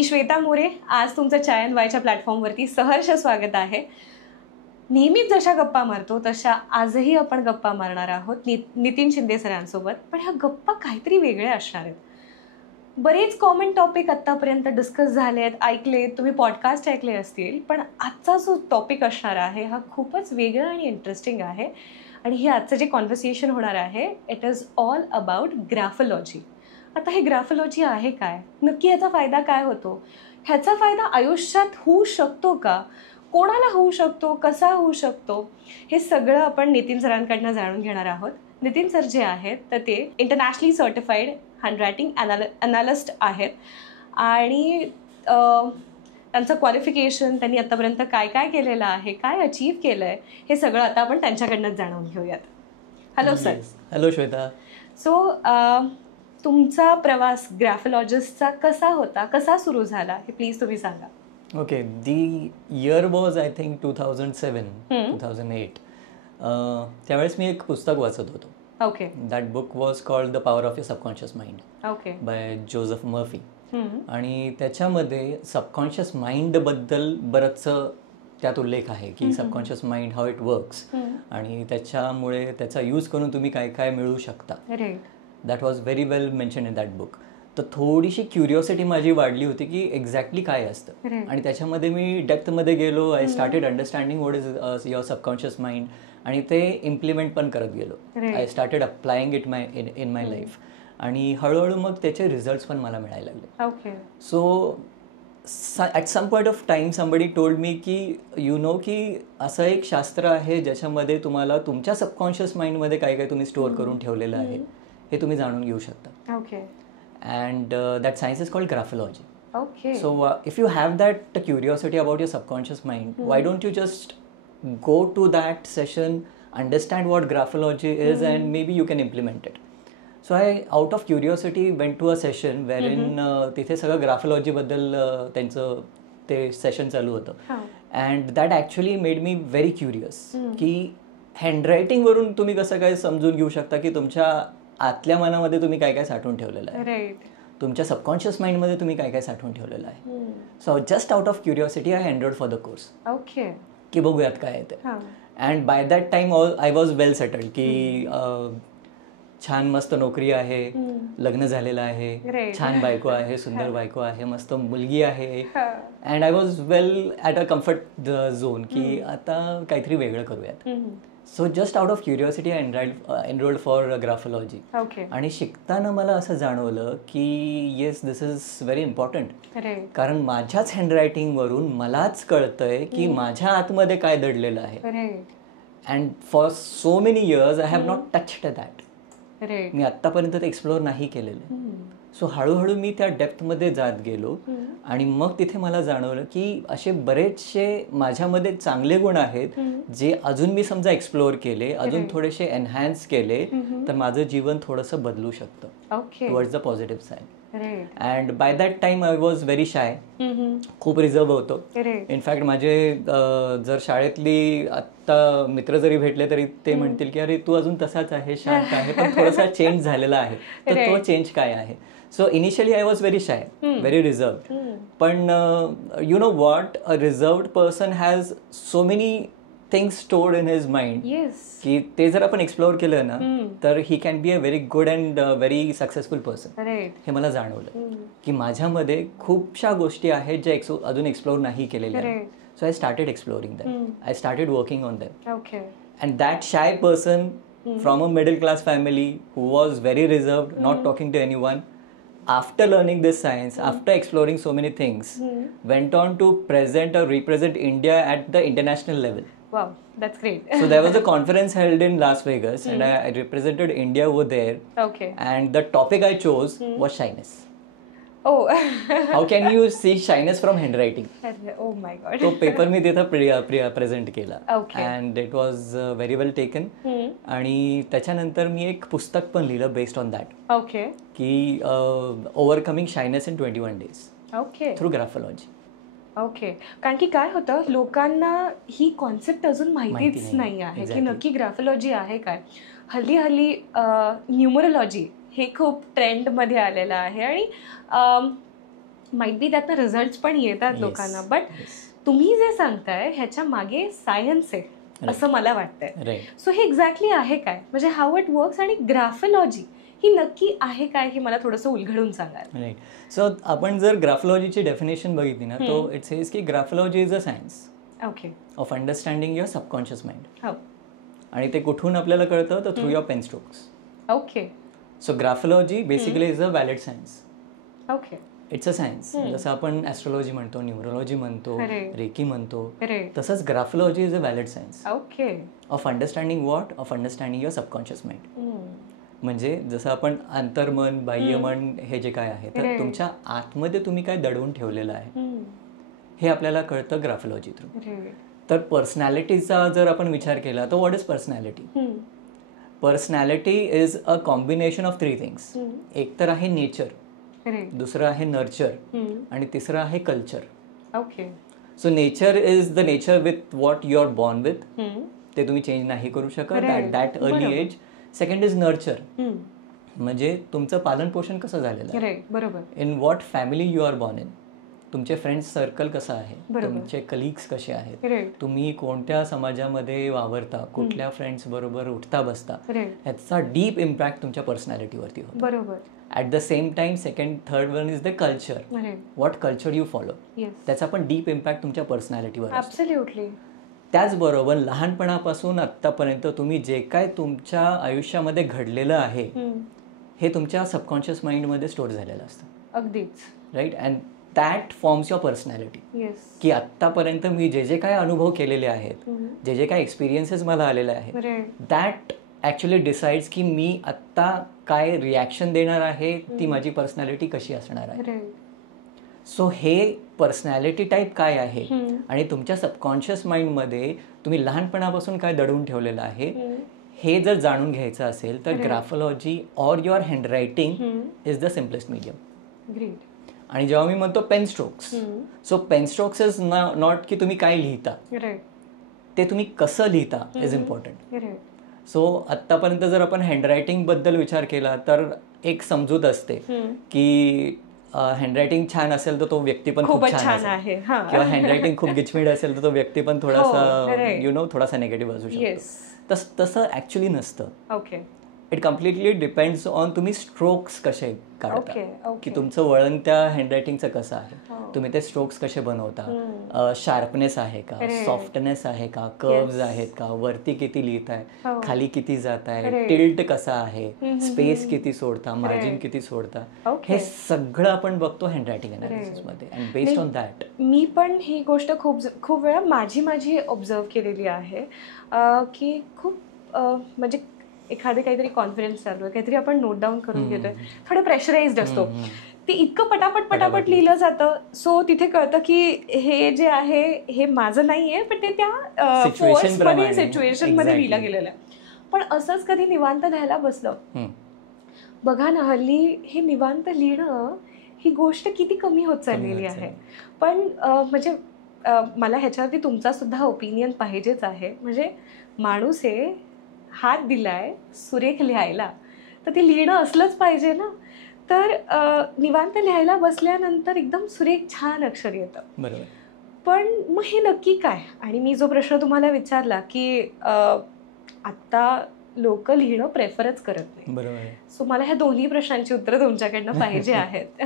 मी श्वेता मोरे. आज तुमचं चायन वायच्या प्लॅटफॉर्मवरती सहर्ष स्वागत आहे. नेहमीच जशा गप्पा मारतो तशा आजही आपण गप्पा मारणार आहोत नितीन शिंदे सरांसोबत. पण ह्या गप्पा काहीतरी वेगळ्या असणार आहेत. बरेच कॉमन टॉपिक आत्तापर्यंत डिस्कस झाले आहेत, ऐकले, तुम्ही पॉडकास्ट ऐकले असतील. पण आजचा जो टॉपिक असणार आहे हा खूपच वेगळा आणि इंटरेस्टिंग आहे. आणि हे आजचं जे कॉन्व्हर्सेशन होणार आहे it is all about graphology. आता हे ग्राफोलॉजी आहे काय, नक्की ह्याचा फायदा काय होतो, ह्याचा फायदा आयुष्यात होऊ शकतो का, कोणाला होऊ शकतो, कसा होऊ शकतो, हे सगळं आपण नितीन सरांकडनं जाणून घेणार आहोत. नितीन सर जे आहेत तर ते इंटरनॅशनली सर्टिफाईड हँडरायटिंग ॲनालिस्ट आहेत. आणि त्यांचं क्वालिफिकेशन, त्यांनी आत्तापर्यंत काय काय केलेलं आहे, काय अचीव केलं आहे, हे सगळं आता आपण त्यांच्याकडनंच जाणून घेऊयात. Hello sir. Hello Shweta. So तुमचा प्रवास ग्राफोलॉजिस्टचा कसा होता, कसा सुरू झाला, हे प्लीज तुम्ही सांगा. Okay, the year was I think 2007-2008. त्यावेळेस मी एक पुस्तक वाचत होतो. Okay. That book was called the power of your subconscious mind. Okay. By Joseph Murphy. आणि त्याच्यामध्ये सबकॉन्शियस माइंडबद्दल बरंचसं त्यात उल्लेख आहे की subconscious mind how it works आणि त्याच्यामुळे त्याचा यूज करून तुम्ही काय काय मिळवू शकता. That was very well mention in that book. तर थोडीशी क्युरिओसिटी माझी वाढली होती की एक्झॅक्टली काय असतं. आणि त्याच्यामध्ये मी डेप्थमध्ये गेलो. I started understanding what is your subconscious mind आणि ते इम्प्लिमेंट पण करत गेलो. I started applying it in my life. आणि हळूहळू मग त्याचे रिझल्ट्स पण मला मिळायला लागले. So at some point of time somebody told me की यू नो की असं एक शास्त्र आहे ज्याच्यामध्ये तुम्हाला तुमच्या सबकॉन्शियस माइंडमध्ये काय काय तुम्ही स्टोअर करून ठेवलेलं आहे हे तुम्ही जाणून घेऊ शकता. Okay. And that science is called graphology. Okay. So if you have that curiosity about your subconscious mind, why don't you just go to that session, understand what graphology is, and maybe you can implement it. So I, out of curiosity, went to a session wherein तिथे सगळं graphology बद्दल त्यांचं ते session चालू होतं. And that actually made me very curious की handwriting वरून तुम्ही कसं काय समजून घेऊ शकता की तुमच्या आतल्या मनामध्ये तुम्ही काय काय साठवून ठेवलेलं आहे, तुमच्या सबकॉन्शियस माइंडमध्ये तुम्ही काय काय साठवून ठेवलेलं आहे. So just out of curiosity I enrolled for the course. Okay. की बघूयात काय आहे ते. And by that time I was well settled की छान मस्त नोकरी आहे, लग्न झालेलं आहे, छान बायको आहे, सुंदर बायको आहे, मस्त मुलगी आहे. And I was well at a comfort zone की आता काहीतरी वेगळं करूयात. So just out of curiosity I enrolled for graphology. आणि शिकताना मला असं जाणवलं की yes this is very important. कारण माझ्याच हँडरायटिंगवरून मलाच कळतंय की माझ्या आतमध्ये काय दडलेलं आहे. And for so many years I have not touched that. मी आत्तापर्यंत ते एक्सप्लोअर नाही केलेलं. सो हळूहळू मी त्या डेप्थमध्ये जात गेलो आणि मग तिथे मला जाणवलं की असे बरेचसे माझ्यामध्ये चांगले गुण आहेत जे अजून मी समजा एक्सप्लोअर केले, अजून थोडेसे एनहान्स केले तर माझं जीवन थोडंसं बदलू शकतं towards the positive side. And by that time I was very shy. खूप रिझर्व होतो. इनफॅक्ट माझे जर शाळेतली आत्ता मित्र जरी भेटले तरी ते म्हणतील की अरे तू अजून तसाच आहे, शांत आहे, पण थोडासा चेंज झालेला आहे. तर तो चेंज काय आहे. So initially I was very shy, very reserved. But you know what? A reserved person has so many things stored in his mind. Yes. की ते जर आपण एक्सप्लोअर केलं ना तर he can be a very good and very successful person. हे मला जाणवलं की माझ्यामध्ये खूपशा गोष्टी आहेत ज्या अजून एक्सप्लोअर नाही केलेल्या आहेत. So I started exploring them. I started working on them. Okay. And that shy person from a middle class family who was very reserved, not talking to anyone, after learning this science, after exploring so many things, went on to present or represent India at the international level. Wow, that's great. So there was a conference held in Las Vegas and I represented India over there. Okay. And the topic I chose was shyness. Oh. How can you see shyness from handwriting? Oh my God. तो paper मी तिथं present केला. Okay. And it was very well taken. आणि त्याच्यानंतर मी एक पुस्तक पण लिहिलं based on that. Okay. की overcoming shyness in 21 days. Okay. Through graphology. Okay. कारण की काय होतं, लोकांना ही कॉन्सेप्ट अजून माहितीच नाही आहे की नक्की ग्राफोलॉजी आहे काय. हल्ली न्यूमरोलॉजी हे खूप ट्रेंडमध्ये आलेलं आहे आणि माईट बी त्यातनं रिझल्ट पण येतात लोकांना, बट तुम्ही जे सांगताय ह्याच्या मागे सायन्स आहे असं मला वाटतंय. सो हे एक्झॅक्टली आहे काय, म्हणजे हाऊ इट वर्क्स, आणि ग्राफोलॉजी ही नक्की आहे काय हे मला थोडंसं उलगडून सांगा. राईट. सो आपण जर ग्राफोलॉजीची डेफिनेशन बघितली ना, तो इट सेज की graphology is a science of understanding your subconscious mind. आणि ते कुठून आपल्याला कळतं, तर through your pen strokes. Okay. So graphology basically is a valid science. Okay. It's a science. जसं आपण ॲस्ट्रोलॉजी म्हणतो, न्यूरोलॉजी म्हणतो, रेकी म्हणतो, तसंच graphology is a valid science of understanding what, of understanding your subconscious mind. म्हणजे जसं आपण अंतर्मन, बाह्यमन हे जे काय आहे, तर तुमच्या आतमध्ये तुम्ही काय दडवून ठेवलेलं आहे हे आपल्याला कळतं ग्राफोलॉजी थ्रू. तर पर्सनॅलिटीचा जर आपण विचार केला तर what is personality? Personality is a combination of 3 things. एक तर आहे नेचर, दुसरं आहे नर्चर, आणि तिसरं आहे culture. Okay. So nature is the nature with what you are born with, ते तुम्ही चेंज नाही करू शकत at that early age. Second is nurture, म्हणजे तुमचं पालन पोषण कसं झालेलं आहे, बरोबर, in what family you are born in, तुमचे फ्रेंड्स सर्कल कसं आहे, तुमचे कलिग्स कसे आहेत, तुम्ही कोणत्या समाजामध्ये वावरता, कुठल्या फ्रेंड्स बरोबर उठता बसता, ह्याचा डीप इम्पॅक्ट तुमच्या पर्सनॅलिटीवरती होतो. बरोबर. At the same time second third one is the culture, what culture you follow, त्याचा पण डीप इम्पॅक्ट तुमच्या पर्सनॅलिटीवर. ॲब्सोल्युटली. त्याचबरोबर लहानपणापासून आत्तापर्यंत तुम्ही जे काय तुमच्या आयुष्यामध्ये घडलेलं आहे हे तुमच्या सबकॉन्शियस माइंडमध्ये स्टोअर झालेलं असतं. अगदीच. Right. And that forms your personality. की आत्तापर्यंत मी जे जे काय अनुभव केलेले आहेत, जे जे काय एक्सपिरियन्सेस मला आलेले आहेत, दॅट ॲक्च्युली डिसाइड्स की मी आत्ता काय रिॲक्शन देणार आहे, ती माझी पर्सनॅलिटी कशी असणार आहे. सो हे पर्सनॅलिटी टाईप काय आहे आणि तुमच्या सबकॉन्शियस माइंडमध्ये तुम्ही लहानपणापासून काय दडवून ठेवलेलं आहे हे जर जाणून घ्यायचं असेल तर graphology or your handwriting is the simplest medium. Great. आणि जेव्हा मी म्हणतो pen strokes, so pen strokes is not की तुम्ही काय लिहिता, ते तुम्ही कसं लिहिता इज इम्पॉर्टंट. सो आत्तापर्यंत जर आपण हँडरायटिंग बद्दल विचार केला तर एक समजूत असते की हँडरायटिंग छान असेल तर तो व्यक्ती पण खूप छान आहे, किंवा हँडरायटिंग खूप गिचमीड असेल तर तो व्यक्ती पण थोडासा थोडासा निगेटिव्ह असू शकतो. तसं ऍक्च्युली नसतं. Okay. It completely depends on तुम्ही स्ट्रोक्स कसे काढता, की तुमचं वळण त्या हँडरायटिंगचं कसं आहे, तुम्ही ते स्ट्रोक्स कसे बनवता, शार्पनेस आहे का, सॉफ्टनेस आहे का, कर्व्ज आहेत का, वरती किती लिहिताय, खाली किती जात आहे, टिल्ट कसा आहे, स्पेस किती सोडता, मार्जिन किती सोडता, हे सगळं आपण बघतो हँडरायटिंग अनालिसिस मध्ये. अँड बेस्ड ऑन दॅट मी पण ही गोष्ट खूप वेळा माझी ऑब्झर्व केलेली आहे की खूप म्हणजे एखादे काहीतरी कॉन्फरन्स चालू आहे, काहीतरी आपण नोट डाऊन करून घेतोय, थोडं प्रेशराइज्ड असतो, ते इतकं पटापट लिहिलं जातं. सो तिथे कळतं की हे जे आहे हे माझं नाहीये, पण ते त्या फोर्समध्ये सिच्युएशन मध्ये लिहिलं गेलेलं आहे. पण असंच कधी निवांत लिहायला बसलं, बघा ना हल्ली हे निवांत लिहिणं ही गोष्ट किती कमी होत चाललेली आहे. पण म्हणजे मला ह्याच्यावरती तुमचा सुद्धा ओपिनियन पाहिजेच आहे. म्हणजे माणूस आहे, हात दिलाय सुरेख लिहायला, तर ते लिहिणं असलंच पाहिजे ना. तर निवांत लिहायला बसल्यानंतर एकदम सुरेख छान अक्षर येतं. बरोबर. पण मग हे नक्की काय? आणि मी जो प्रश्न तुम्हाला विचारला की आत्ता लोक लिहिणं प्रेफरच करत नाही. बरोबर. सो मला ह्या दोन्ही प्रश्नांची उत्तरं तुमच्याकडनं पाहिजे आहेत.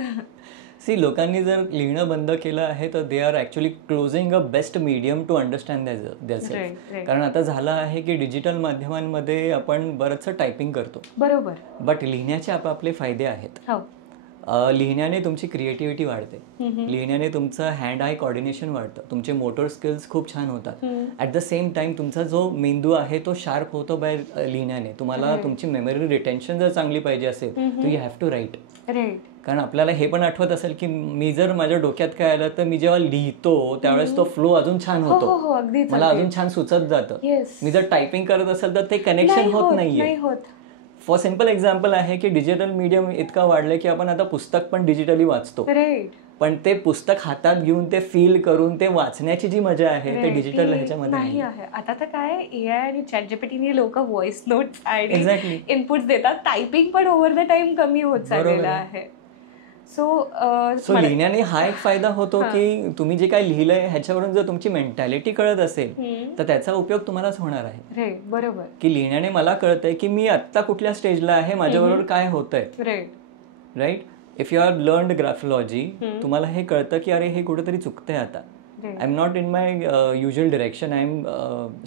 सी, लोकांनी जर लिहिणं बंद केलं आहे तर they are actually closing a best medium to understand their self. कारण आता झालं आहे की डिजिटल माध्यमांमध्ये आपण बरंचसं टायपिंग करतो. बरोबर. बट लिहिण्याचे आपापले फायदे आहेत. लिहिण्याने तुमची क्रिएटिव्हिटी वाढते, लिहिण्याने तुमचं हँड आय कॉर्डिनेशन वाढतं, तुमचे मोटर स्किल्स खूप छान होतात. ॲट द सेम टाइम तुमचा जो मेंदू आहे तो शार्प होतो बाय लिहिण्याने. तुम्हाला तुमची मेमरी रिटेन्शन जर चांगली पाहिजे असेल तर यू हॅव टू राईट. कारण आपल्याला हे पण आठवत असेल की मी जर माझ्या डोक्यात काय आलं तर मी जेव्हा लिहितो त्यावेळेस तो फ्लो अजून छान होतो, मला अजून छान सुचत जातं. मी जर टायपिंग करत असेल तर ते कनेक्शन होत नाहीये. फॉर सिम्पल एक्झाम्पल आहे की डिजिटल मीडियम इतका वाढलंय की आपण आता पुस्तक पण डिजिटली वाचतो, पण ते पुस्तक हातात घेऊन ते फील करून ते वाचण्याची जी मजा आहे ते डिजिटल ह्याच्यामध्ये नाही आहे. आता तर काय एआय आणि चॅटजीपीटीने लोक व्हॉइस नोट्स आणि इनपुट्स देतात, टायपिंग पण ओव्हर द टाइम कमी होत चाललेलं आहे. सो लिहिण्याने हा एक फायदा होतो की तुम्ही जे काही लिहिलंय ह्याच्यावरून जर तुमची मेंटॅलिटी कळत असेल तर त्याचा उपयोग तुम्हालाच होणार आहे. बरोबर. की लिहिण्याने मला कळतंय की मी आत्ता कुठल्या स्टेजला आहे, माझ्याबरोबर काय होतंय. Right. If you are learned graphology, तुम्हाला हे कळतं की अरे हे कुठेतरी चुकतंय आता. I am not in my usual direction, I am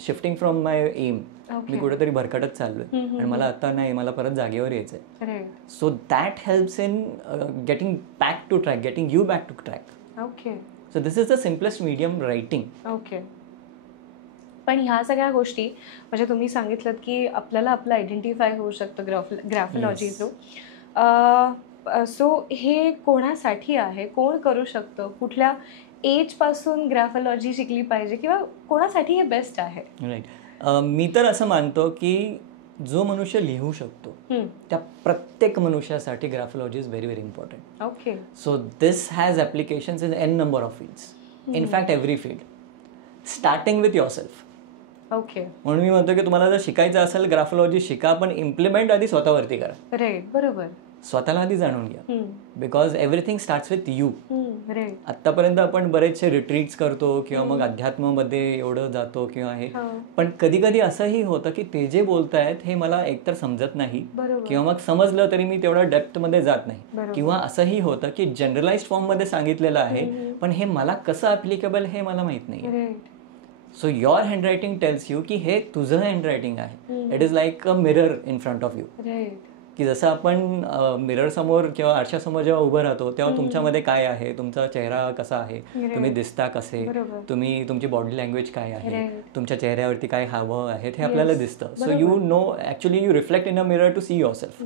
shifting from my aim. मी कुठेतरी भरकटत चाललोय आणि मला आता नाही, मला परत जागेवर यायचंय. So that helps in getting back to track, getting you back to track. Okay. So this is the simplest medium, writing. Okay. पण ह्या सगळ्या गोष्टी म्हणजे तुम्ही सांगितलं की आपल्याला आपलं आयडेंटिफाय होऊ शकतं ग्राफोलॉजी थ्रू. सो हे कोणासाठी आहे, कोण करू शकतं, कुठल्या एज पासून ग्राफोलॉजी शिकली पाहिजे किंवा कोणासाठी हे बेस्ट आहे? राईट. मी तर असं मानतो की जो मनुष्य लिहू शकतो त्या प्रत्येक मनुष्यासाठी graphology is very very important. Okay. So this has applications in an number of fields, in fact every field, starting with yourself. Okay. म्हणून मी म्हणतो की तुम्हाला जर शिकायचं असेल ग्राफोलॉजी शिका, पण इम्प्लिमेंट आधी स्वतःवरती करा. राईट. बरोबर. स्वतःला आधी जाणून घ्या. Because everything starts with you. आतापर्यंत आपण बरेचसे रिट्रीट्स करतो किंवा मग अध्यात्मामध्ये एवढं जातो किंवा हे, पण कधी कधी असंही होतं की ते जे बोलतायत हे मला एकतर समजत नाही किंवा मग समजलं तरी मी तेवढं डेप्थ मध्ये जात नाही, किंवा असंही होतं की जनरलाइज्ड फॉर्म मध्ये सांगितलेलं आहे पण हे मला कसं ऍप्लिकेबल हे मला माहित नाही. So your handwriting tells you की हे तुझं हँडरायटिंग आहे. It is like a mirror in front of you. की जसं आपण मिरर समोर किंवा आरशासमोर जेव्हा उभं राहतो तेव्हा तुमच्यामध्ये काय आहे, तुमचा चेहरा कसा आहे, तुम्ही दिसता कसे, तुमची बॉडी लँग्वेज काय आहे, तुमच्या चेहऱ्यावरती काय हावभाव आहेत हे आपल्याला दिसतं. So you know, actually you reflect in a mirror to see your self.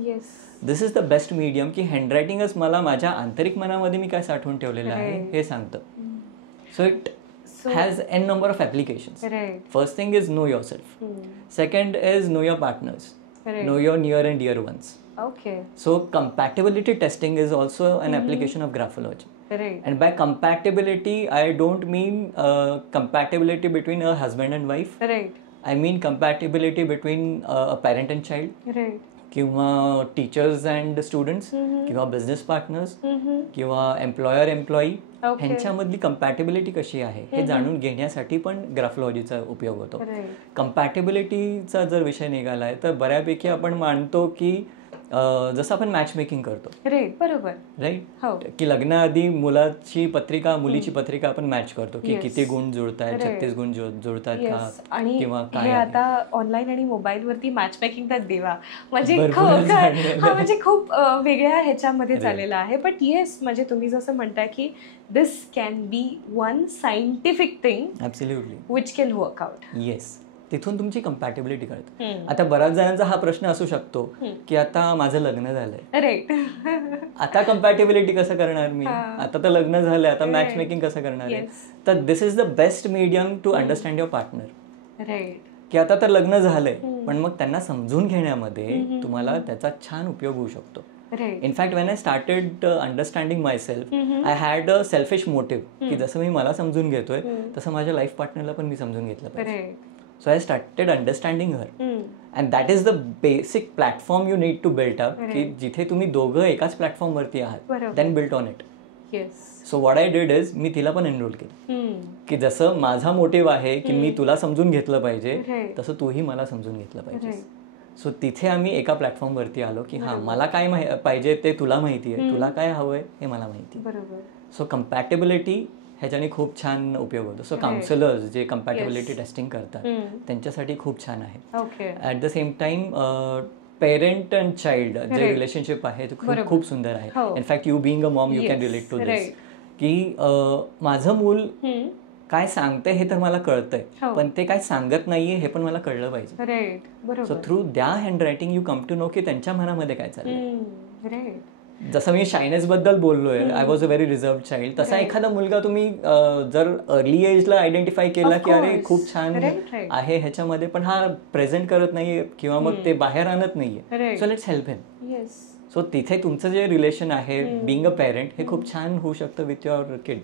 This is the best medium की हँडरायटिंगच मला माझ्या आंतरिक मनामध्ये मी काय साठवून ठेवलेलं आहे हे सांगतं. So it has n number of applications. First thing is know yourself. Second is know your partners. Know your near and dear ones. Okay. So compatibility testing is also an application of graphology. And by compatibility, I don't mean compatibility between a husband and wife. I mean compatibility between a parent and child. किंवा teachers and students किंवा business partners किंवा employer employee, ह्यांच्यामधली कंपॅटेबिलिटी कशी आहे हे जाणून घेण्यासाठी पण ग्राफोलॉजीचा उपयोग होतो. कंपॅटेबिलिटीचा जर विषय निघालाय तर बऱ्यापैकी आपण मानतो की जसं आपण मॅच मेकिंग करतो. बरोबर. राईट. की लग्नाआधी मुलाची पत्रिका मुलीची पत्रिका आपण मॅच करतो की किती गुण जुळतात, 36 गुण जुळतात का किंवा काय. आता ऑनलाईन आणि मोबाईल वरती मॅच मेकिंग तर देवा म्हणजे खूप वेगळ्या ह्याच्यामध्ये चाललेलं आहे. बट येस, म्हणजे तुम्ही जसं म्हणताय की this can be one scientific thing absolutely which can work out. Yes. तिथून तुमची कंपॅटेबिलिटी कळते. आता बऱ्याच जणांचा हा प्रश्न असू शकतो की आता माझं लग्न झालंय, आता कंपॅटेबिलिटी कसं करणार मी, आता तर लग्न झालंय, आता मॅच मेकिंग कसं करणार आहे. तर this is the best medium to understand your partner. की आता तर लग्न झालंय पण मग त्यांना समजून घेण्यामध्ये तुम्हाला त्याचा छान उपयोग होऊ शकतो. In fact when I started understanding my self, I had a selfish motive की जसं मी मला समजून घेतोय तसं माझ्या लाईफ पार्टनरला पण मी समजून घेतलं पाहिजे. So I started understanding her. And that is the basic platform you need to build up. की जिथे तुम्ही दोघं एकाच प्लॅटफॉर्म वरती आहात. Then build on it. So what I did is मी तिला पण एनरोल केलं की जसं माझा मोटिव्ह आहे की मी तुला समजून घेतलं पाहिजे तसं तूही मला समजून घेतलं पाहिजे. सो तिथे आम्ही एका प्लॅटफॉर्म वरती आलो की हा मला काय पाहिजे ते तुला माहिती आहे, तुला काय हवंय हे मला माहिती आहे. सो कंपॅटेबिलिटी ह्याच्याने खूप छान उपयोग होतो. सो काउन्सिलर्स जे कंपॅटेबिलिटी टेस्टिंग करतात त्यांच्यासाठी खूप छान आहे. At the same time parent and child जे रिलेशनशिप आहे ते खूप सुंदर आहे. In fact you being a mom you can relate to this की माझं मूल काय सांगते हे तर मला कळतंय पण ते काय सांगत नाहीये हे पण मला कळलं पाहिजे. So through the handwriting you come to know की त्यांच्या मनामध्ये काय चाललंय. जसं मी शायनेस बद्दल बोललोय, I was a very reserved child, तसा एखादा मुलगा तुम्ही जर अर्ली एजला आयडेंटिफाय केला की अरे खूप छान आहे ह्याच्यामध्ये पण हा प्रेझेंट करत नाहीये किंवा मग ते बाहेर आणत नाहीये, so let's help him. So तिथे तुमचं जे रिलेशन आहे बिंग अ पेरेंट हे खूप छान होऊ शकतं विथ युअर किड.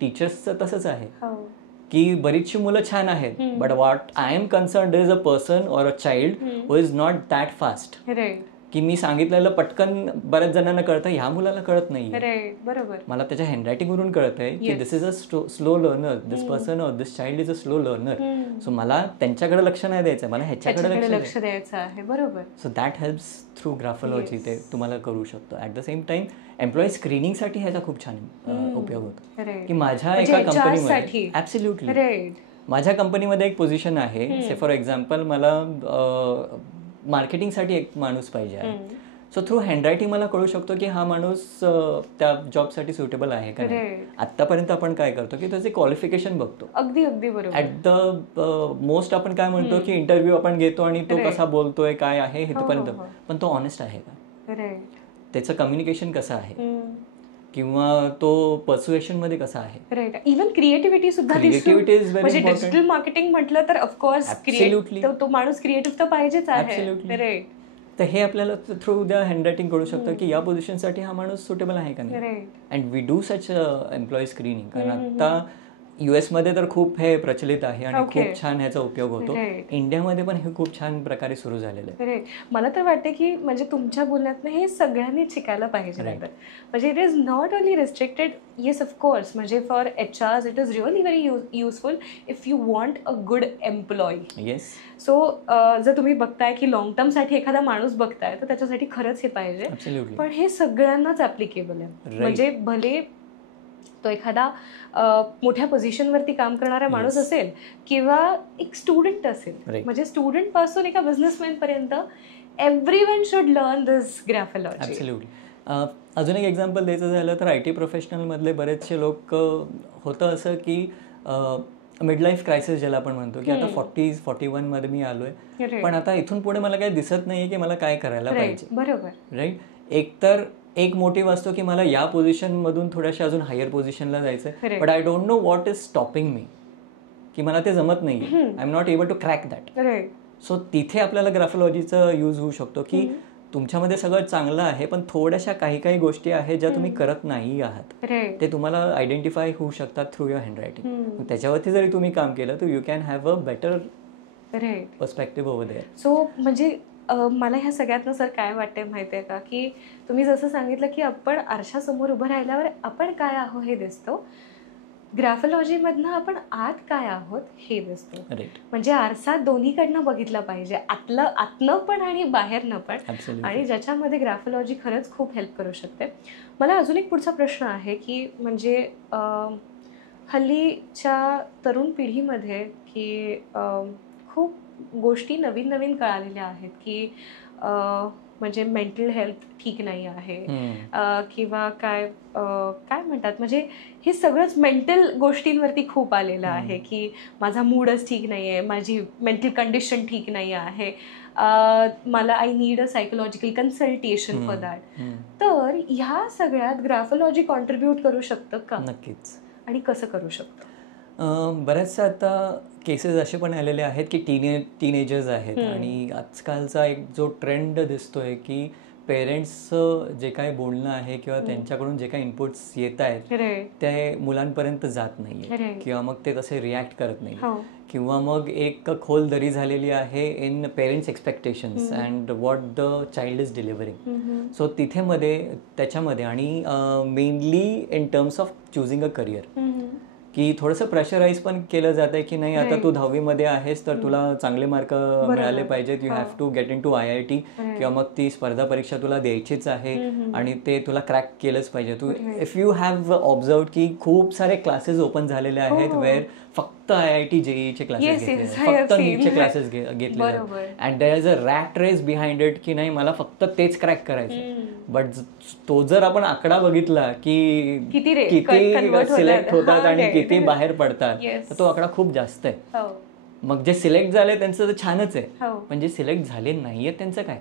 टीचर्सचं तसंच आहे की बरीचशी मुलं छान आहेत but what I am concerned is a person or a child who is not that fast. की मी सांगितलेलं पटकन बऱ्याच जणांना कळतं, ह्या मुलाला कळत नाही, बरोबर, मला त्याच्या हँडरायटिंग वरून कळतंय की this is a slow learner, this person or this child is a slow learner. So मला त्यांच्याकडे लक्ष नाही द्यायचं, मला ह्याच्याकडे लक्ष द्यायचं आहे. बरोबर. So that helps through graphology, ते तुम्हाला करू शकतो. At the same time employee स्क्रीनिंगसाठी ह्याचा खूप छान उपयोग होतो. की माझ्या एका कंपनीमध्ये ॲब्सोल्युटली माझ्या कंपनीमध्ये एक पोझिशन आहे, से फॉर एक्झाम्पल मला मार्केटिंगसाठी एक माणूस पाहिजे आहे. सो थ्रू हँडरायटिंग मला कळू शकतो की हा माणूस त्या जॉबसाठी सुटेबल आहे का नाही. आतापर्यंत आपण काय करतो की त्याचे क्वालिफिकेशन बघतो. अगदी अगदी बरोबर. ॲट द मोस्ट आपण काय म्हणतो की इंटरव्ह्यू आपण घेतो आणि तो कसा बोलतोय, काय आहे हे पर्यंत, पण तो ऑनेस्ट आहे का, त्याचं कम्युनिकेशन कसं आहे, किंवा तो पर्सुएशन मध्ये कसा आहे. राईट. इव्हन क्रिएटिव्हिटी सुद्धा, creativity is very important. Digital marketing म्हटलं तर ऑफकोर्स तो माणूस क्रिएटिव्ह तर पाहिजेच आहे. तर हे आपल्याला थ्रू द हँडरायटिंग कळू शकतं की या पोझिशनसाठी हा माणूस सुटेबल आहे का नाही. And we do such employee screening. कारण आता US मध्ये तर खूप हे प्रचलित आहे आणि खूप छान ह्याचा उपयोग होतो. इंडियामध्ये पण हे खूप छान प्रकारे सुरू झालेलं आहे. मला तर वाटते की म्हणजे तुमच्या बोलण्यातनं हे सगळ्यांनी शिकायला पाहिजे. म्हणजे it is not only restricted, yes of course, म्हणजे for HRs it is really very useful if you want a good employee. Yes. So जर तुम्ही बघताय की लॉंग टर्मसाठी एखादा माणूस बघताय तर त्याच्यासाठी खरंच हे पाहिजे. पण हे सगळ्यांनाच ऍप्लिकेबल आहे. म्हणजे भले तो एखादा मोठ्या पोझिशनवरती काम करणारा माणूस असेल किंवा एक स्टुडंट असेल. म्हणजे स्टुडंट पासून एका बिझनेसमॅन पर्यंत everyone should learn this graphology. Absolutely. अजून एक एक्झाम्पल द्यायचं झालं तर IT प्रोफेशनलमधले बरेचसे लोक होतं असं की मिड लाईफ क्रायसिस ज्याला आपण म्हणतो की आता 40-41 मध्ये मी आलोय, पण आता इथून पुढे मला काही दिसत नाहीये की मला काय करायला पाहिजे. बरोबर. राईट. एकतर एक मोटिव्ह असतो की मला या पोझिशन मधून थोड्याशा अजून हायर पोझिशनला जायचंय, but I don't know what is stopping me, की मला ते जमत नाहीये, I am not able to crack that. So तिथे आपल्याला ग्राफोलॉजीचा यूज होऊ शकतो की तुमच्यामध्ये सगळं चांगलं आहे पण थोड्याशा काही गोष्टी आहेत ज्या तुम्ही करत नाही आहात, ते तुम्हाला आयडेंटिफाय होऊ शकतात थ्रू युअर हँडरायटिंग. त्याच्यावरती जरी तुम्ही काम केलं तर you can have a better perspective over there. So म्हणजे मला ह्या सगळ्यातनं सर काय वाटतंय माहिती आहे का, की तुम्ही जसं सांगितलं की आपण आरशासमोर उभं राहिल्यावर आपण काय आहोत हे दिसतो, ग्राफोलॉजीमधनं आपण आत काय आहोत हे दिसतो. म्हणजे आरसा दोन्हीकडनं बघितला पाहिजे, आतनं पण आणि बाहेरनं पण. आणि ज्याच्यामध्ये ग्राफोलॉजी खरंच खूप हेल्प करू शकते. मला अजून एक पुढचा प्रश्न आहे की म्हणजे हल्लीच्या तरुण पिढीमध्ये की खूप गोष्टी नवीन नवीन कळालेल्या आहेत की म्हणजे मेंटल हेल्थ ठीक नाही आहे किंवा काय म्हणतात, म्हणजे हे सगळंच मेंटल गोष्टींवरती खूप आलेलं आहे की माझा मूडच ठीक नाही आहे, माझी मेंटल कंडिशन ठीक नाही आहे, मला I need a psychological consultation for that. तर ह्या सगळ्यात ग्राफोलॉजी कॉन्ट्रीब्यूट करू शकतं का? नक्कीच. आणि कसं करू शकतं? बऱ्याचशा आता केसेस असे पण आलेले आहेत की टीनेजर्स आहेत आणि आजकालचा एक जो ट्रेंड दिसतोय की पेरेंट्सचं जे काही बोलणं आहे किंवा त्यांच्याकडून जे काही इनपुट्स येत आहेत ते मुलांपर्यंत जात नाहीये किंवा मग ते तसे रिॲक्ट करत नाही, किंवा मग एक खोल दरी झालेली आहे in parents expectations and what the child is delivering. So त्याच्यामध्ये आणि mainly in terms of चुझिंग a career की थोडंसं प्रेशराईज पण केलं जात आहे की नाही आता तू 10वी आहेस तर तुला चांगले मार्क मिळाले पाहिजेत, you have to get in to IIT किंवा मग ती स्पर्धा परीक्षा तुला द्यायचीच आहे आणि ते तुला क्रॅक केलंच पाहिजे. तू इफ यू हॅव ऑब्झर्व की खूप सारे क्लासेस ओपन झालेले आहेत वेअर फक्त IIT JEE चे क्लासेस घेतले, फक्त नीटचे क्लासेस घेतले and there is a rat race behind it की नाही मला फक्त तेच क्रॅक करायचं. बट तो जर आपण आकडा बघितला की किती सिलेक्ट होतात आणि किती बाहेर पडतात तर तो आकडा खूप जास्त आहे. मग जे सिलेक्ट झाले त्यांचं तर छानच आहे, पण जे सिलेक्ट झाले नाहीये त्यांचं काय,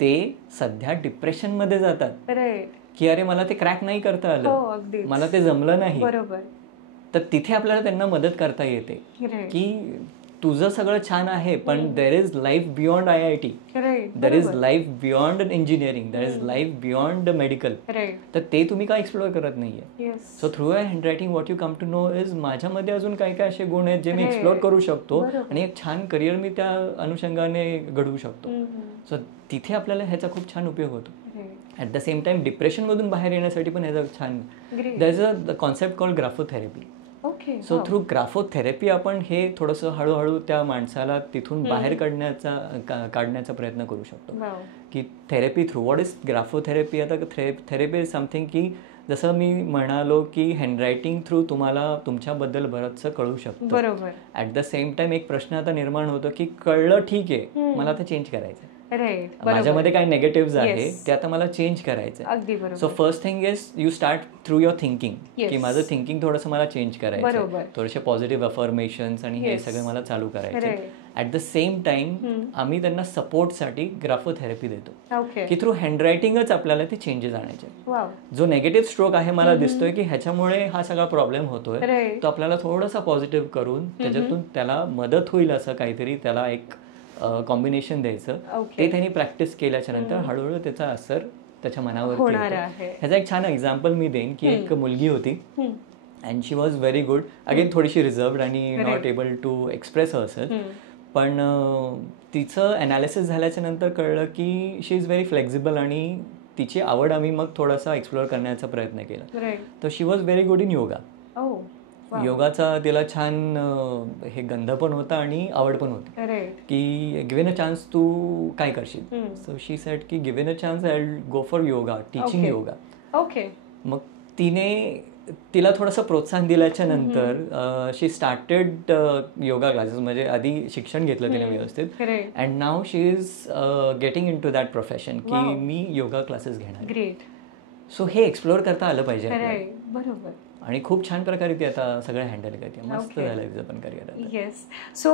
ते सध्या डिप्रेशन मध्ये जातात की अरे मला ते क्रॅक नाही करता आलं, मला ते जमलं नाही. तर तिथे आपल्याला त्यांना मदत करता येते की तुझं सगळं छान आहे, पण there is life beyond IIT, there is life beyond engineering, there is life beyond medical. तर ते तुम्ही काय एक्सप्लोअर करत नाहीये. So through a handwriting what you come to know is माझ्यामध्ये अजून काय काय असे गुण आहेत जे मी एक्सप्लोअर करू शकतो आणि एक छान करिअर मी त्या अनुषंगाने घडवू शकतो. सो तिथे आपल्याला ह्याचा खूप छान उपयोग होतो. ॲट द सेम टाइम डिप्रेशनमधून बाहेर येण्यासाठी पण ह्याचा छान, there is a concept called graphotherapy. So through graphotherapy आपण हे थोडंसं हळूहळू त्या माणसाला तिथून बाहेर काढण्याचा प्रयत्न करू शकतो. की थेरपी थ्रू व्हॉट इज ग्राफोथेरपी. आता थेरपी इज समथिंग की जसं मी म्हणालो की हँडरायटिंग थ्रू तुम्हाला तुमच्याबद्दल बरंचसं कळू शकतं. बरोबर. ॲट द सेम टाइम एक प्रश्न आता निर्माण होतो की कळलं ठीक आहे, मला आता चेंज करायचं, माझ्यामध्ये काय नेगेटिव्ह आहे ते आता मला चेंज करायचं. So first thing is you start through your thinking, की माझं थिंकिंग थोडंसं मला चेंज करायचं, थोडेसे पॉझिटिव्ह अफर्मेशन्स आणि हे सगळं मला चालू करायचे. ॲट द सेम टाइम आम्ही त्यांना सपोर्टसाठी ग्राफोथेरपी देतो की थ्रू हँडरायटिंगच आपल्याला ते चेंजेस आणायचे. जो नेगेटिव्ह स्ट्रोक आहे मला दिसतोय की ह्याच्यामुळे हा सगळा प्रॉब्लेम होतोय, तो आपल्याला थोडासा पॉझिटिव्ह करून त्याच्यातून त्याला मदत होईल असं काहीतरी त्याला एक कॉम्बिनेशन द्यायचं. ते त्यांनी प्रॅक्टिस केल्याच्या नंतर हळूहळू त्याचा असर त्याच्या मनावरती होणार आहे. ह्याचा एक छान एक्झाम्पल मी देईन की एक मुलगी होती and she was very good, again थोडीशी रिझर्व्ड आणि not able to express herself. पण तिचं अनालिसिस झाल्याच्या नंतर कळलं की शी इज व्हेरी फ्लेक्झिबल आणि तिची आवड आम्ही मग थोडासा एक्सप्लोअर करण्याचा प्रयत्न केला. तर she was very good in yoga. योगाचा तिला छान हे गंध पण होता आणि आवड पण होती की गिव्हन अ चान्स तू काय करशील. सो शी सेड की given a chance I will go for yoga, teaching yoga. मग तिला थोडंसं प्रोत्साहन दिल्याच्या नंतर शी स्टार्टेड योगा क्लासेस, म्हणजे आधी शिक्षण घेतलं तिने व्यवस्थित and now she is getting in to that profession की मी योगा क्लासेस घेणार. सो हे एक्सप्लोअर करता आलं पाहिजे. बरोबर. आणि खूप छान प्रकारे ती आता सगळं हँडल करते. मस्त झालं तिचं पण करिअर. येस. सो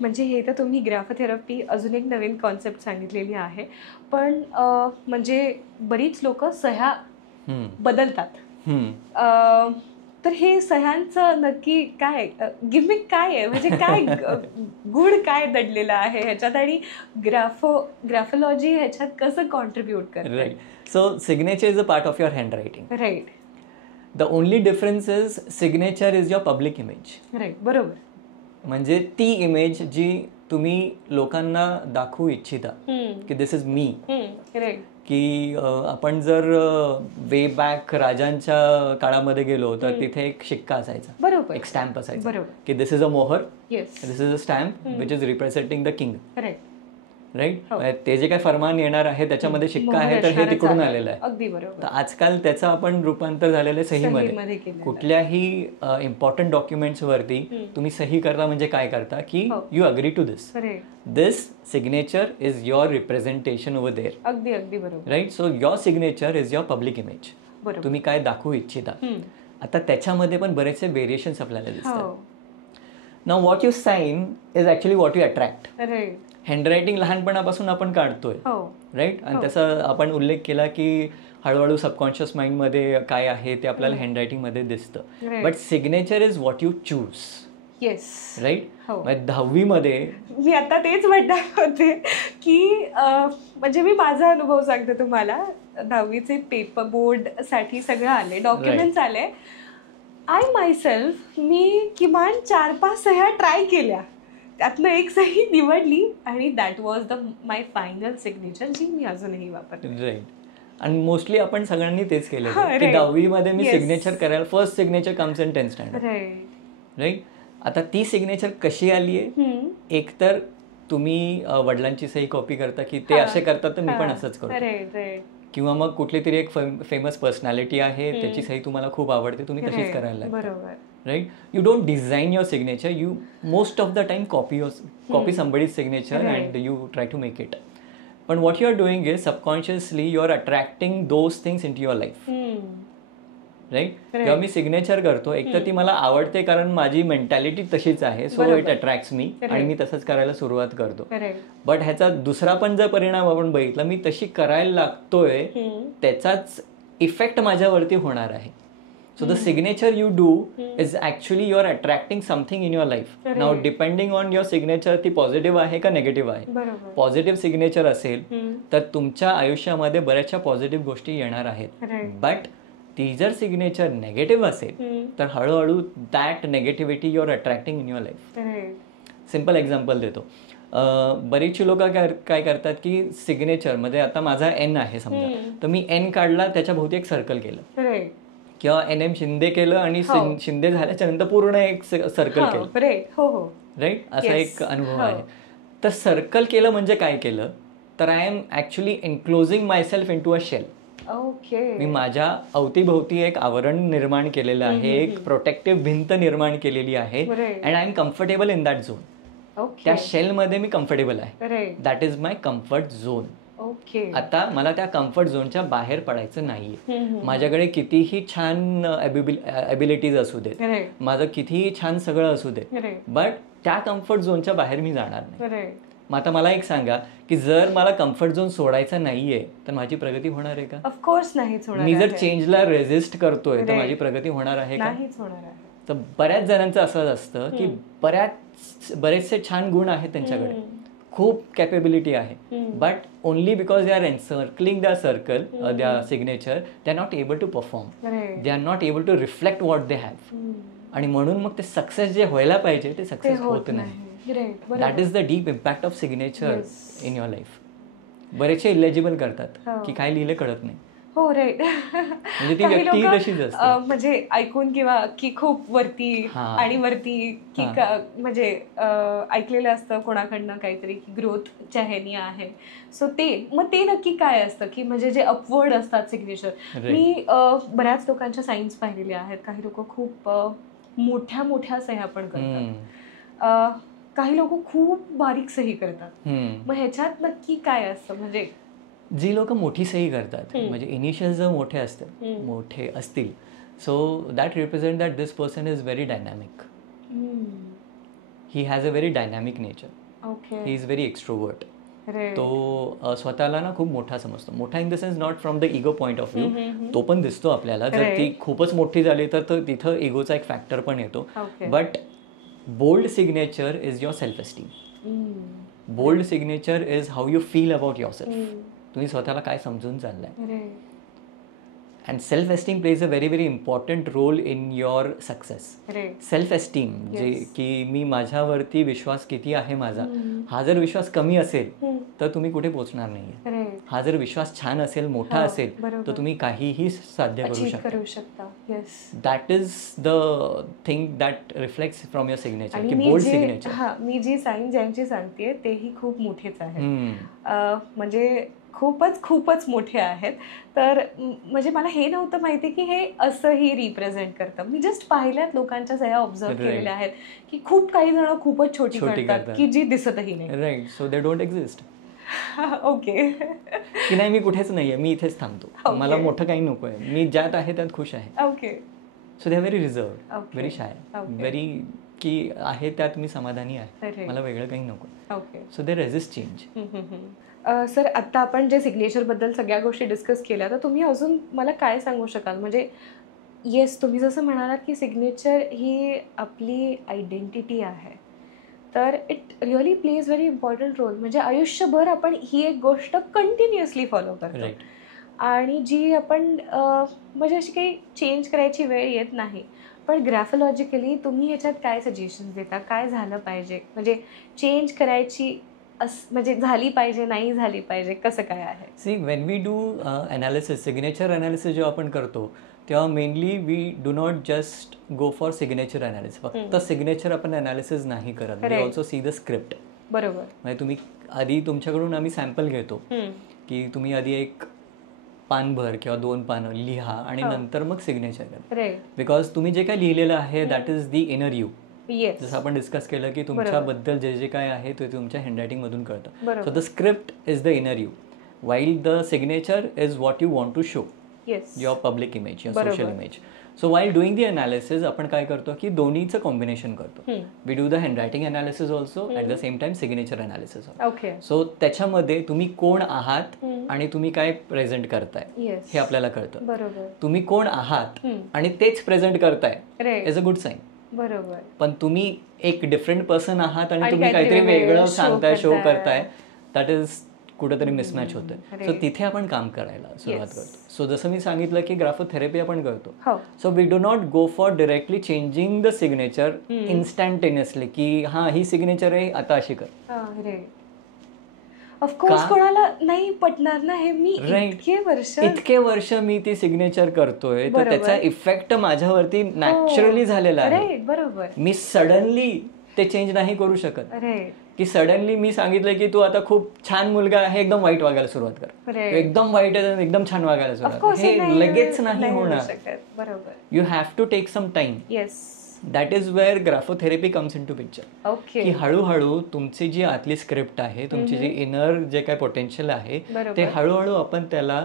म्हणजे हे तर तुम्ही ग्राफोथेरपी अजून एक नवीन कॉन्सेप्ट सांगितलेली आहे, पण म्हणजे बरीच लोक सह्या बदलतात. तर हे सह्यांचं नक्की काय गिमिक काय आहे, म्हणजे काय गुड काय दडलेला आहे ह्याच्यात आणि ग्राफोलॉजी ह्याच्यात कसं कॉन्ट्रीब्यूट करते. Right. So signature is a part of your handwriting. Right. The only difference is signature is your public image. Right. बरोबर. म्हणजे ती इमेज जी तुम्ही लोकांना दाखवू इच्छिता की दिस इज मी. की आपण जर वे बॅक राजांच्या काळामध्ये गेलो तर तिथे एक शिक्का असायचा, बरोबर, एक स्टॅम्प असायचा की this is a mohar, this is a stamp which is representing the king. Right. ते जे काय फरमान येणार आहे त्याच्यामध्ये शिक्का आहे तर हे तिकडून आलेलं आहे. अगदी बरोबर. तर आजकाल त्याचं आपण रूपांतर झालेलं सहीमध्ये. कुठल्याही इम्पॉर्टंट डॉक्युमेंट्स वरती तुम्ही सही करता म्हणजे काय करता की you agree to this, this signature is your representation over there. अगदी अगदी बरोबर. Right. So your signature is your public image. तुम्ही काय दाखवू इच्छिता. आता त्याच्यामध्ये पण बरेचसे व्हेरिएशन्स आपल्याला दिसतात. Now what you sign is actually what you attract. Handwriting लहानपणापासून आपण काढतोय. राईट. आणि त्याचा आपण उल्लेख केला की हळूहळू सबकॉन्शियस माइंडमध्ये काय आहे ते आपल्याला हँडरायटिंगमध्ये दिसतं. But signature is what you choose. Yes. Right. 10वी मी आता तेच म्हणणार होते की म्हणजे मी माझा अनुभव सांगते तुम्हाला. 10वीचे पेपर बोर्ड साठी सगळं आले, डॉक्युमेंट्स आले. आय मायसेल्फ मी किमान 4-5 सह्या ट्राय केल्या, त्यातनं एक सही निवडली आणि that was the my final signature जी मी अजूनही वापरते. राईट. आणि मोस्टली आपण सगळ्यांनी तेच केलं की 10वी मी सिग्नेचर करायला first signature comes in 10th standard. Right. आता ती सिग्नेचर कशी आली आहे, एक तर तुम्ही वडिलांची सही कॉपी करता की ते असे करतात तर मी पण असंच करतो, किंवा मग कुठली तरी एक फेमस पर्सनॅलिटी आहे त्याची सही तुम्हाला खूप आवडते, तुम्ही तशीच करायला लागता. Right. You don't design your signature, you most of the time copy somebody's signature and you try to make it. But what you are doing is subconsciously you are attracting those things into your life. Right. जेव्हा मी signature करतो एक तर ती मला आवडते कारण माझी मेंटॅलिटी तशीच आहे, सो इट अट्रॅक्ट्स मी आणि मी तसंच करायला सुरुवात करतो. बट ह्याचा दुसरा पण जर परिणाम आपण बघितला, मी तशी करायला लागतोय त्याचाच इफेक्ट माझ्यावरती होणार आहे. So the signature you do is actually you are attracting something in your life. Now depending on your signature ती पॉझिटिव्ह आहे का निगेटिव्ह आहे. पॉझिटिव्ह सिग्नेचर असेल तर तुमच्या आयुष्यामध्ये बऱ्याचशा पॉझिटिव्ह गोष्टी येणार आहेत. बट ती जर सिग्नेचर नेगेटिव्ह असेल तर हळूहळू that negativity you are attracting in your life. Simple example देतो. बरीचशी लोक काय करतात की सिग्नेचर मध्ये आता माझा एन आहे समजा, तर मी एन काढला त्याच्या भोवती एक सर्कल केलं किंवा NM शिंदे केलं आणि शिंदे झाल्याच्या नंतर पूर्ण एक सर्कल केलं. राईट, असा एक अनुभव आहे. तर सर्कल केलं म्हणजे काय केलं तर I am actually enclosing myself into a shell. मी माझ्या अवतीभोवती एक आवरण निर्माण केलेलं आहे, एक प्रोटेक्टिव्ह भिंत निर्माण केलेली आहे and I am comfortable in that zone. त्या शेलमध्ये मी कम्फर्टेबल आहे. That is my comfort zone. आता मला त्या कम्फर्ट झोनच्या बाहेर पडायचं नाहीये. माझ्याकडे कितीही छान ॲबिलिटीज असू देत, माझं कितीही छान सगळं असू दे, बट त्या कम्फर्ट झोनच्या बाहेर मी जाणार नाही. मग आता मला एक सांगा की जर मला कम्फर्ट झोन सोडायचा नाहीये तर माझी प्रगती होणार आहे का? ऑफकोर्स नाहीच होणार. मी जर चेंजला रेजिस्ट करतोय तर माझी प्रगती होणार आहे का? तर बऱ्याच जणांचं असं असतं की बरेचसे छान गुण आहेत त्यांच्याकडे, खूप कॅपेबिलिटी आहे, but only because they are encircling the circle the signature they are not able to perform, they are not able to reflect what they have. आणि म्हणून मग ते सक्सेस जे व्हायला पाहिजे ते सक्सेस होत नाही. That is the deep impact of signature in your life. बरेचसे इलेजिबल करतात की काय लिहिलं कळत नाही. हो राईट. म्हणजे ती व्यक्ती तशीच असते. म्हणजे ऐकून किंवा की खूप वरती आणि वरती की म्हणजे ऐकलेलं असतं कोणाकडनं काहीतरी की ग्रोथच्या ह्यानी आहे. सो मग ते नक्की काय असतं की म्हणजे जे अपवर्ड असतात सिग्नेचर. मी बऱ्याच लोकांच्या साईन्स पाहिलेले आहेत. काही लोक खूप मोठ्या मोठ्या सह्या पण करतात, काही लोक खूप बारीक सही करतात. मग ह्याच्यात नक्की काय असतं? म्हणजे जी लोक मोठी सही करतात म्हणजे इनिशियल जर मोठे असतील, so that represent that this person is very dynamic. He has a very dynamic nature. He is very extrovert. तो स्वतःला ना खूप मोठा समजतो. मोठा in the sense not from the ego point of view, तो पण दिसतो आपल्याला. जर ती खूपच मोठी झाली तर तिथं इगोचा एक फॅक्टर पण येतो. But bold signature is your self esteem. Bold signature is how you feel about your self. तुम्ही स्वतःला काय समजून चाललाय. And self esteem plays a very very important role in your success. Self esteem जे की मी माझ्यावरती विश्वास किती आहे माझा, हा जर विश्वास कमी असेल तर तुम्ही कुठे पोहोचणार नाहीये. हा जर विश्वास छान असेल, मोठा असेल, तर तुम्ही काहीही साध्य करू शकता. That is the thing that reflects from your signature की बोल्ड सिग्नेचर. मी जी साईन ज्यांची सांगते तेही खूप मोठेच आहेत. म्हणजे खूपच मोठे आहेत. तर म्हणजे मला हे नव्हतं माहिती की हे असंही रिप्रेझेंट करतं. मी जस्ट पाहिल्यात लोकांच्या सह्या ऑब्झर्व केलेल्या आहेत की खूप काही जण खूपच छोटी करतात की जी दिसतही नाही. Right. So they don't exist. Okay. की नाही मी कुठेच नाहीये, मी इथेच थांबतो, मला मोठं काही नकोय, मी ज्यात आहे त्यात खुश आहे. Okay. So they are very reserved, very shy, very की आहे त्यात मी समाधानी आहे, मला वेगळं काही नको. ओके. सो दे रेझिस्ट चेंज. सर आत्ता आपण जे सिग्नेचरबद्दल सगळ्या गोष्टी डिस्कस केल्या, तर तुम्ही अजून मला काय सांगू शकाल? म्हणजे येस, तुम्ही जसं म्हणालात की सिग्नेचर ही आपली आयडेंटिटी आहे, तर it really plays very important role. म्हणजे आयुष्यभर आपण ही एक गोष्ट कंटिन्युअसली फॉलो करतो आणि जी आपण म्हणजे अशी काही चेंज करायची वेळ येत नाही. पण ग्राफोलॉजिकली तुम्ही ह्याच्यात काय सजेशन देता? काय झालं पाहिजे? म्हणजे चेंज करायची म्हणजे झाली पाहिजे, नाही झाली पाहिजे, कसं काय आहे? See, when we do analysis, signature analysis जेव्हा आपण करतो तेव्हा mainly we do not just go for signature analysis. फक्त सिग्नेचर आपण अनालिसिस नाही करत, we also see the script. बरोबर. म्हणजे तुम्ही आधी तुमच्याकडून आम्ही सॅम्पल घेतो की तुम्ही आधी एक पानभर किंवा 2 पानं लिहा आणि नंतर मग सिग्नेचर करा. बिकॉज तुम्ही जे काय लिहिलेलं आहे that is the inner you. जसं आपण डिस्कस केलं की तुमच्याबद्दल जे जे काय आहे ते तुमच्या हँडरायटिंग मधून कळतं. So the script is the inner you, while the signature is what you want to show your public image, your social image. So while doing the analysis आपण काय करतो की दोन्हीचं कॉम्बिनेशन करतो. We do the handwriting analysis also at the same time signature analysis. So त्याच्यामध्ये तुम्ही कोण आहात आणि तुम्ही काय प्रेझेंट करताय हे आपल्याला कळतं. तुम्ही कोण आहात आणि तेच प्रेझेंट करताय इज अ गुड साईन. बरोबर. पण तुम्ही एक डिफरंट पर्सन आहात आणि तुम्ही काहीतरी वेगळं सांगताय, शो करताय, दॅट इज कुठेतरी मिसमॅच होतंय. सो तिथे आपण काम करायला सुरुवात करतो. सो जसं मी सांगितलं की ग्राफोथेरपी आपण करतो. So we do not go for directly changing the signature instantaneously की हा ही सिग्नेचर आहे आता अशी कर. ऑफकोर्स कोणाला नाही पटणार ना हे. मी इतके वर्ष मी ती सिग्नेचर करतोय तर त्याचा इफेक्ट माझ्यावरती नॅचरली झालेला आहे. बरोबर. मी सडनली ते चेंज नाही करू शकत की सडनली मी सांगितलं की तू आता खूप छान मुलगा आहे, एकदम वाईट वागायला सुरुवात कर, एकदम वाईट आहे एकदम छान वागायला सुरुवात कर. हे लगेच नाही होणार. You have to take some time. That is where graphotherapy comes into picture. की हळूहळू तुमची जी आतली स्क्रिप्ट आहे, तुमची जी इनर जे काय पोटेन्शियल आहे ते हळूहळू आपण त्याला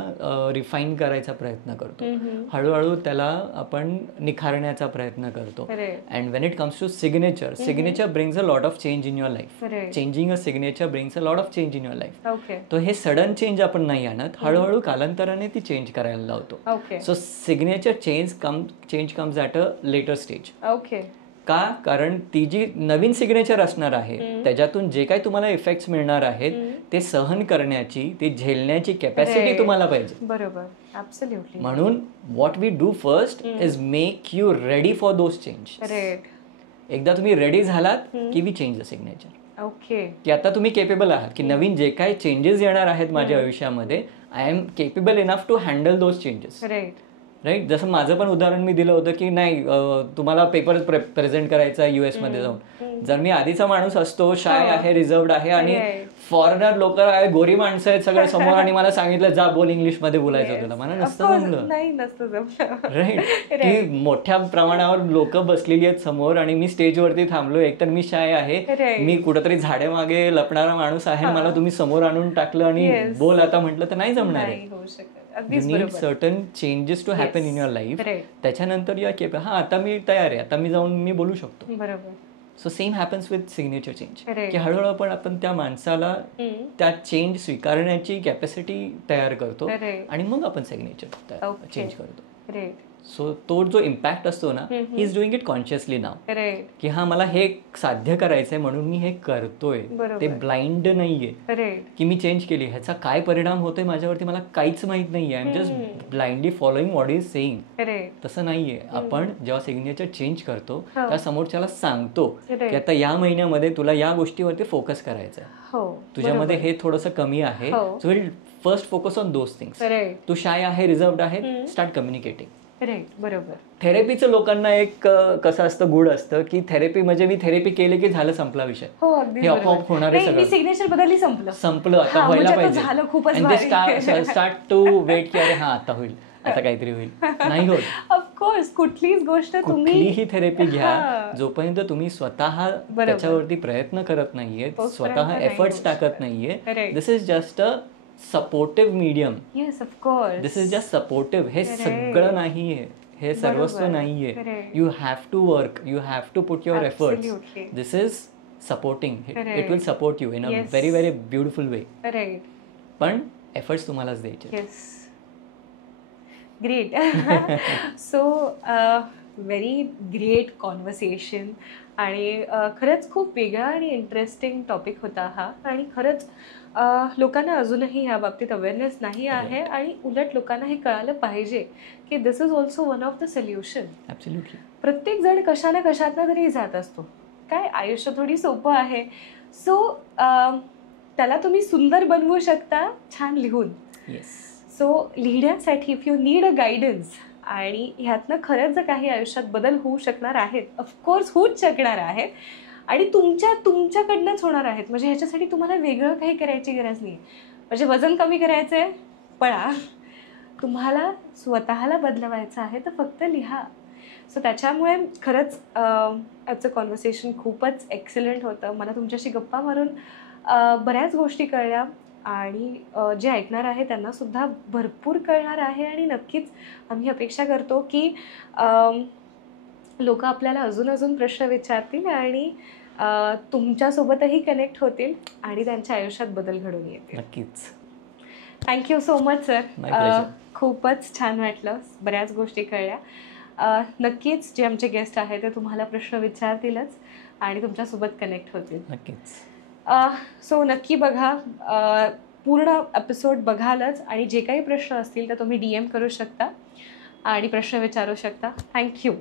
रिफाईन करायचा प्रयत्न करतो. हळूहळू त्याला आपण निखारण्याचा प्रयत्न करतो. And when it comes to signature, signature brings a lot of change in your life. Changing a signature brings a lot of change in your life. तर हे सडन चेंज आपण नाही आणत, हळूहळू कालांतराने ती चेंज करायला लावतो. So signature change comes at a later stage. का? कारण ती जी नवीन सिग्नेचर असणार आहे त्याच्यातून जे काही तुम्हाला इफेक्ट्स मिळणार आहेत ते सहन करण्याची, ते झेलण्याची कॅपॅसिटी तुम्हाला पाहिजे. बरोबर. ॲब्सोल्युटली. म्हणून what we do first is make you ready for those change. एकदा तुम्ही रेडी झालात की वी चेंज द सिग्नेचर. की आता तुम्ही केपेबल आहात की नवीन जे काही चेंजेस येणार आहेत माझ्या आयुष्यामध्ये, I am capable enough to handle those changes. Right. जसं माझं पण उदाहरण मी दिलं होतं की नाही तुम्हाला पेपर प्रेझेंट करायचा आहे US मध्ये जाऊन. जर मी आधीचा माणूस असतो, शाय आहे, रिझर्व्ड आहे आणि फॉरेनर लोक आहे, गोरी माणसं आहेत सगळं समोर आणि मला सांगितलं जा बोल इंग्लिश मध्ये बोलायचं तुला, मला नसतं जमलं. राईट. की मोठ्या प्रमाणावर लोक बसलेली आहेत समोर आणि मी स्टेजवरती थांबलो. एकतर मी शाय आहे, मी कुठेतरी झाडे मागे लपणारा माणूस आहे, मला तुम्ही समोर आणून टाकलं आणि बोल आता म्हटलं तर नाही जमणार आहे. You need certain changes to happen in your life. त्याच्यानंतर या की हा आता मी तयार आहे, आता मी जाऊन मी बोलू शकतो. बरोबर. So same happens with signature change. की हळूहळू आपण त्या माणसाला त्या चेंज स्वीकारण्याची कॅपॅसिटी तयार करतो आणि मग आपण सिग्नेचर चेंज करतो. सो तो जो इम्पॅक्ट असतो ना, he is doing it consciously now. की हा मला हे साध्य करायचंय म्हणून मी हे करतोय. ते ब्लाइंड नाहीये की मी चेंज केली, ह्याचा काय परिणाम होतोय माझ्यावरती मला काहीच माहित नाहीये. I am just blindly following what is saying. तसं नाहीये. आपण जेव्हा सिग्नेचर चेंज करतो त्या समोरच्याला सांगतो की आता या महिन्यामध्ये तुला या गोष्टीवरती फोकस करायचा आहे, तुझ्यामध्ये हे थोडंसं कमी आहे, so will first focus on those things. तू शाय आहे, रिझर्व्ड आहे, स्टार्ट कम्युनिकेटिंग. बरोबर. थेरपीचं लोकांना एक कसं असतं, गुड असतं की थेरपी म्हणजे मी थेरपी केली की झालं, संपला विषय, हे आपोआप होणार आहे सगळं, सिग्नेचर बदलली, संपलं आता व्हायला पाहिजे. स्टार्ट टू वेट की अरे हा आता होईल, आता काहीतरी होईल. नाही होत. ऑफकोर्स. कुठलीच गोष्ट कुठलीही थेरपी घ्या, जोपर्यंत तुम्ही स्वतः त्याच्यावरती प्रयत्न करत नाहीये, स्वतः एफर्ट्स टाकत नाहीये, this is just a supportive medium. Yes of course. This is just supportive. हे सगळं नाहीये, हे सर्वस्व नाहीये. You have to work, you have to put your efforts. This is supporting. It will support you in a very very beautiful way. पण efforts तुम्हालाच द्यायचे. Great. So very great conversation आणि खरंच खूप वेगळा आणि इंटरेस्टिंग टॉपिक होता हा. आणि खरंच लोकांना अजूनही ह्या बाबतीत अवेअरनेस नाही आहे आणि उलट लोकांना हे कळालं पाहिजे की this is also one of the solution. Absolutely. प्रत्येक जण कशा ना कशातनं तरी जात असतो. काय आयुष्य थोडी सोपं आहे. सो त्याला तुम्ही सुंदर बनवू शकता छान लिहून. सो लिहिण्यासाठी if you need a guidance आणि ह्यातनं खरंच जर काही आयुष्यात बदल होऊ शकणार आहेत, ऑफकोर्स होऊच शकणार आहेत आणि तुमच्याकडनंच होणार आहेत. म्हणजे ह्याच्यासाठी तुम्हाला वेगळं काही करायची गरज नाही. म्हणजे वजन कमी करायचं आहे, पळा. तुम्हाला स्वतःला बदलवायचं आहे तर फक्त लिहा. सो त्याच्यामुळे खरंच आजचं कॉन्व्हर्सेशन खूपच एक्सलंट होतं. मला तुमच्याशी गप्पा मारून बऱ्याच गोष्टी कळल्या आणि जे ऐकणार आहे त्यांना सुद्धा भरपूर कळणार आहे. आणि नक्कीच आम्ही अपेक्षा करतो की लोक आपल्याला अजून अजून प्रश्न विचारतील आणि तुमच्यासोबतही कनेक्ट होतील आणि त्यांच्या आयुष्यात बदल घडून येतील. नक्कीच. Thank you so much sir. My pleasure. खूपच छान वाटलं, बऱ्याच गोष्टी कळल्या. नक्कीच जे आमचे गेस्ट आहेत ते तुम्हाला प्रश्न विचारतीलच आणि तुमच्यासोबत कनेक्ट होतील. नक्कीच. सो नक्की बघा, पूर्ण एपिसोड बघालच आणि जे काही प्रश्न असतील तर तुम्ही DM करू शकता आणि प्रश्न विचारू शकता. थँक्यू.